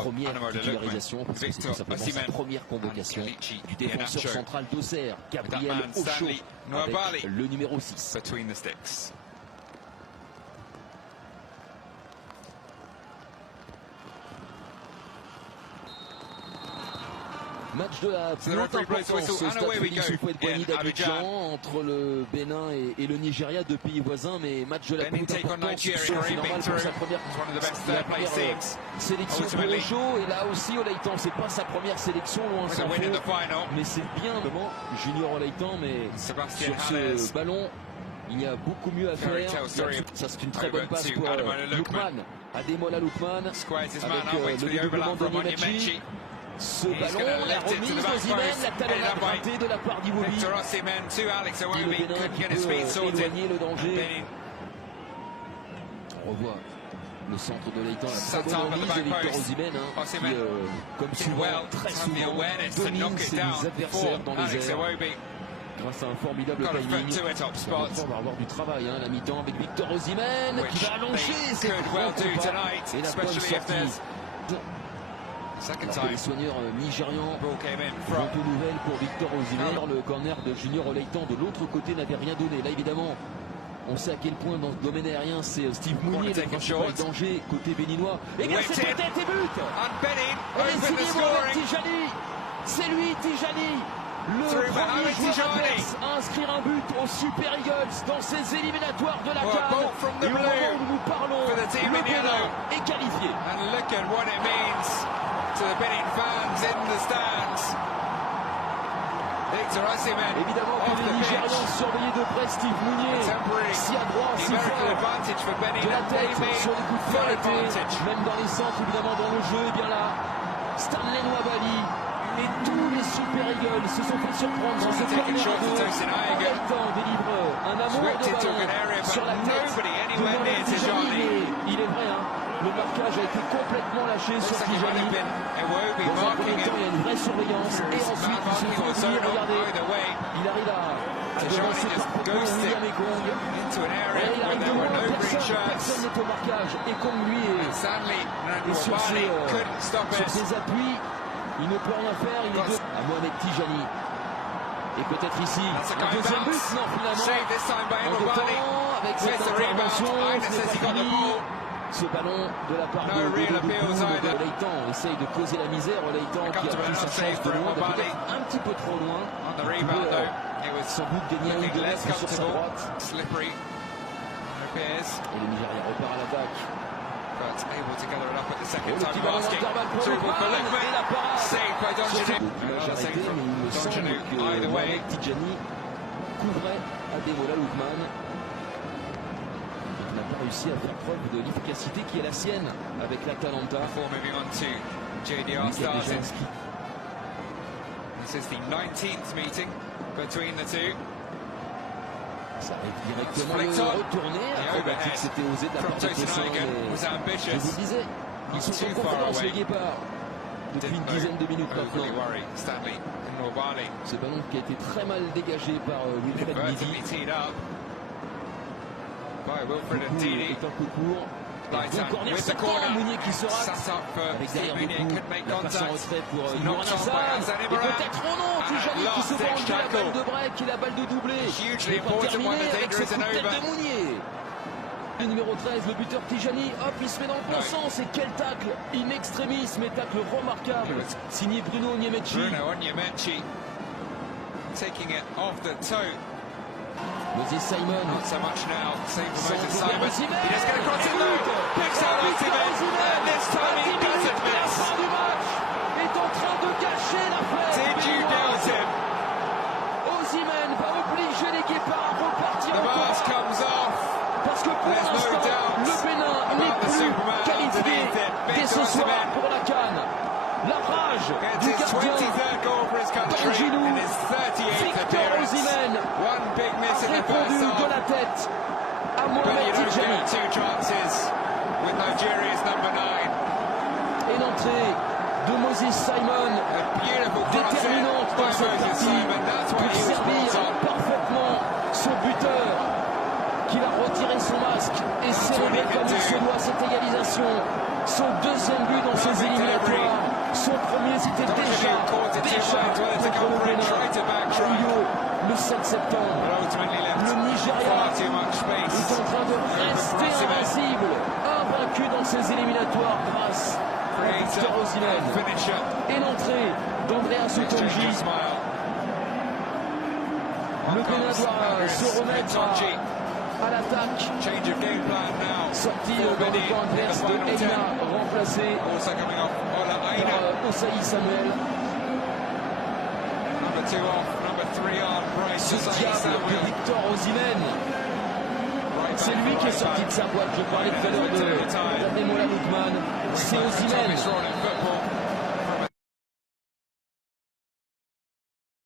première titularisation, parce que c'est tout simplement sa première convocation du défenseur central d'Auxerre, Gabriel Ocho, avec le numéro 6. Match de la plus haute importance au stade Félix Houphouët-Boigny d'Abidjan entre le Bénin et le Nigeria, deux pays voisins, mais match de la plus haute importance, c'est normal pour sa première sélection pour Ocho, et là aussi Oleitan, c'est pas sa première sélection, loin s'en faut, mais c'est bien Junior Oleitan, mais sur ce ballon, il y a beaucoup mieux à faire. Ça, c'est une très bonne passe pour Lookman, Ademola Lookman, avec le dédoublement de Nyemachi. Ce ballon, la remise d'Osimhen, la talonnade ratée de la part d'Iwobi. Et le Bénin qui peut éloigner le danger. On revoit le centre de Oleitan, la très bonne remise de Victor Osimhen, qui, comme souvent, très souvent, domine ses adversaires dans les airs. Grâce à un formidable timing. On va avoir du travail, la mi-temps avec Victor Osimhen qui va allonger ses grands combats. Et la bonne sortie. Les soigneurs nigérians vont aux nouvelles pour Victor Osimhen. Le corner de Junior Oleitan de l'autre côté n'avait rien donné. Là évidemment, on sait à quel point dans ce domaine aérien c'est Steve Mounier le principal danger côté béninois. Et grâce à tête et but. Et signé Tijani. C'est lui Tijani, le premier joueur adverse à inscrire un but aux Super Eagles dans ces éliminatoires de la CAN. Et au moment où nous parlons, le Bénin est qualifié. To the Benin fans in the stands. Victor Osimhen. Évidemment que les Nigérians surveillaient de près Steve Mounier. Si à droite, si fort, de la tête sur les coups de pied arrêtés, même dans les centres, évidemment dans le jeu. Et bien là, Stanley Nwabali et tous les Super Eagles se sont fait surprendre dans ce corner de Oleitan délivre un amour de ballon sur la tête de Tijani. Il est vrai, le marquage a été complètement lâché sur Tijani. Dans un premier temps, il y a une vraie surveillance. Et ensuite, il se fait oublier. Regardez, il arrive à devancer parfaitement William Ekong. Et il arrive devant personne n'est au marquage. Ekong, lui, est sur ses appuis. Il ne peut rien faire. Il est à Mohamed Tijani. Et peut-être ici, un deuxième but. Non, finalement, en deux temps, avec cette intervention, ce n'est pas fini. Ce ballon de la part de Oleitan essaye de causer la misère. Oleitan qui a pris sa chance de loin, peut-être un petit peu trop loin. Il peut sans doute gagner un ou deux mètres sur sa droite. Et le Nigeria repart à l'attaque. Le petit ballon intervalle pour Lookman et la parade. J'ai arrêté, mais il me semble que Mohamed Tijani couvrait Ademola Lookman. N'a pas réussi à faire preuve de l'efficacité qui est la sienne avec l'Atalanta. This is the 19th meeting between the two. Ça arrive directement le retourner. Acrobatique, c'était osé de la part de Tessin, mais je vous le disais, ils sont en confiance les Guépards depuis une dizaine de minutes maintenant. Ce ballon qui a été très mal dégagé par Wilfred Ndidi. Est un peu court. Bon corner sortant, Mounier qui se rate avec derrière beaucoup la passe en retrait pour Nour Hassan. Et peut-être non, Tijani qui se venge de la balle de break et la balle de doublé. Il n'est pas terminé avec ce coup de tête de Mounier. Le numéro 13, le buteur Tijani, hop, il se met dans le bon sens. Et quel tacle in extremis, mais tacle remarquable. Signé Bruno Nyemachi. Taking it off the toe. Moses Simon. Not so much now. Same for Moses Simon. He just gets across it though. Picks out Osimhen. And this time he doesn't miss. La fin du match est en train de gâcher la fête. Did you doubt him? Osimhen va obliger les Guépards à repartir. The mask comes off. Parce que pour l'instant, le Bénin n'est plus qualifié dès ce soir pour la CAN. La rage du gardien d'Angilou, Victor Osimhen, a répondu de la tête à Mohamed Tijani. Et l'entrée de Moses Simon, déterminante dans cette partie pour servir parfaitement son buteur, qui va retirer son masque et célébrer comme il se doit cette égalisation. Son deuxième but dans ces éliminatoires. c'était déjà contre le Bénin. À Rio, le 7 septembre. Le Nigeria est en train de rester invincible, invaincu dans ses éliminatoires grâce à Victor Osimhen. Et l'entrée d'Andreas Utonji. Le Bénin doit se remettre à l'attaque. Sortie dans le camp adverse de Eina, remplacé par Osayi Samuel. Ce diable de Victor Osimhen, c'est lui qui est sorti de sa boîte. Je parlais tout à l'heure de Ademola Lookman. C'est Osimhen.